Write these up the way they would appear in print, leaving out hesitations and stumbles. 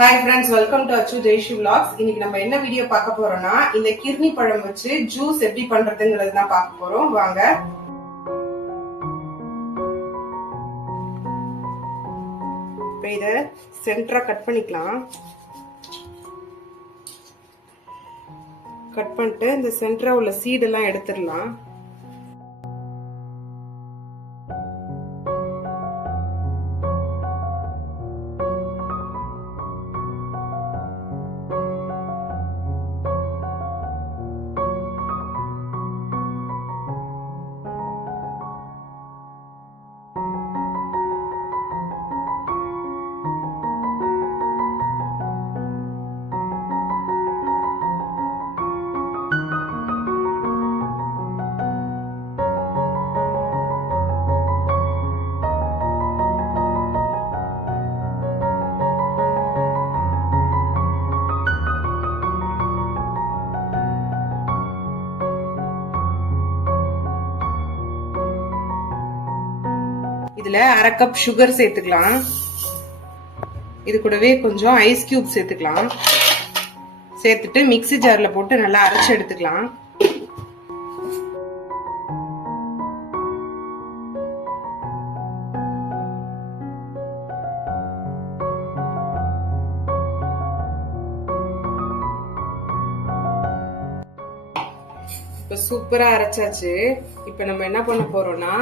Hi friends, welcome to அச்சு Jaishu vlogs. இன்னைக்கு நம்ம என்ன வீடியோ பார்க்க போறோம்னா, இந்த கிர்னி பழம் வச்சு ஜூஸ் எப்படி பண்றதுங்கிறது தான் பார்க்க போறோம். வாங்க. இப்போ இத சென்டரா கட் பண்ணிக்கலாம். கட் பண்ணிட்டு இந்த சென்டரா உள்ள சீட் எல்லாம் எடுத்துடலாம். இதுல அரை கப் சுகர் சேர்த்துக்கலாம். இது கூடவே கொஞ்சம் ஐஸ் கியூப் சேர்த்துக்கலாம். சேர்த்துட்டு மிக்ஸி ஜார்ல போட்டு நல்லா அரைச்சு எடுத்துக்கலாம். இப்ப சூப்பரா அரைச்சாச்சு. இப்ப நம்ம என்ன பண்ண போறோம்னா,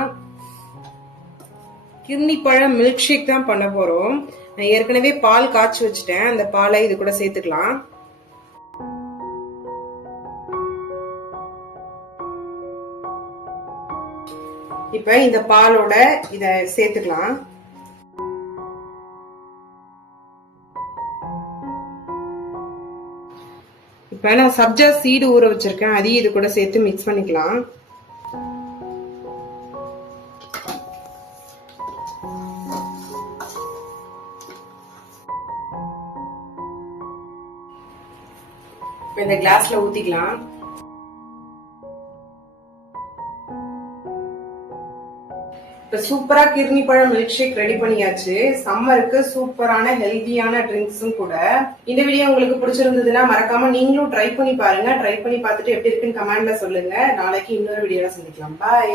கிர்னி பழம் மில்க் ஷேக் தான் பண்ண போறோம். நான் ஏற்கனவே பால் காய்ச்சி வச்சுட்டேன். அந்த பாலை இது கூட சேர்த்துக்கலாம். இப்ப இந்த பாலோட இத சேர்த்துக்கலாம். இப்ப நான் சப்ஜா சீடு ஊற வச்சிருக்கேன். அதையும் இது கூட சேர்த்து மிக்ஸ் பண்ணிக்கலாம். இந்த கிளாஸ்ல ஊத்திக்கலாம். இப்ப சூப்பரா கிர்னி பழம் மில்க் ஷேக் ரெடி பண்ணியாச்சு. சம்மருக்கு சூப்பரான ஹெல்தியான ட்ரிங்க்ஸும் கூட. இந்த வீடியோ உங்களுக்கு பிடிச்சிருந்ததுன்னா மறக்காம நீங்களும் ட்ரை பண்ணி பாருங்க. ட்ரை பண்ணி பார்த்துட்டு எப்படி இருக்குன்னு கமெண்ட்ல சொல்லுங்க. நாளைக்கு இன்னொரு வீடியோல சந்திக்கலாம். பாய்.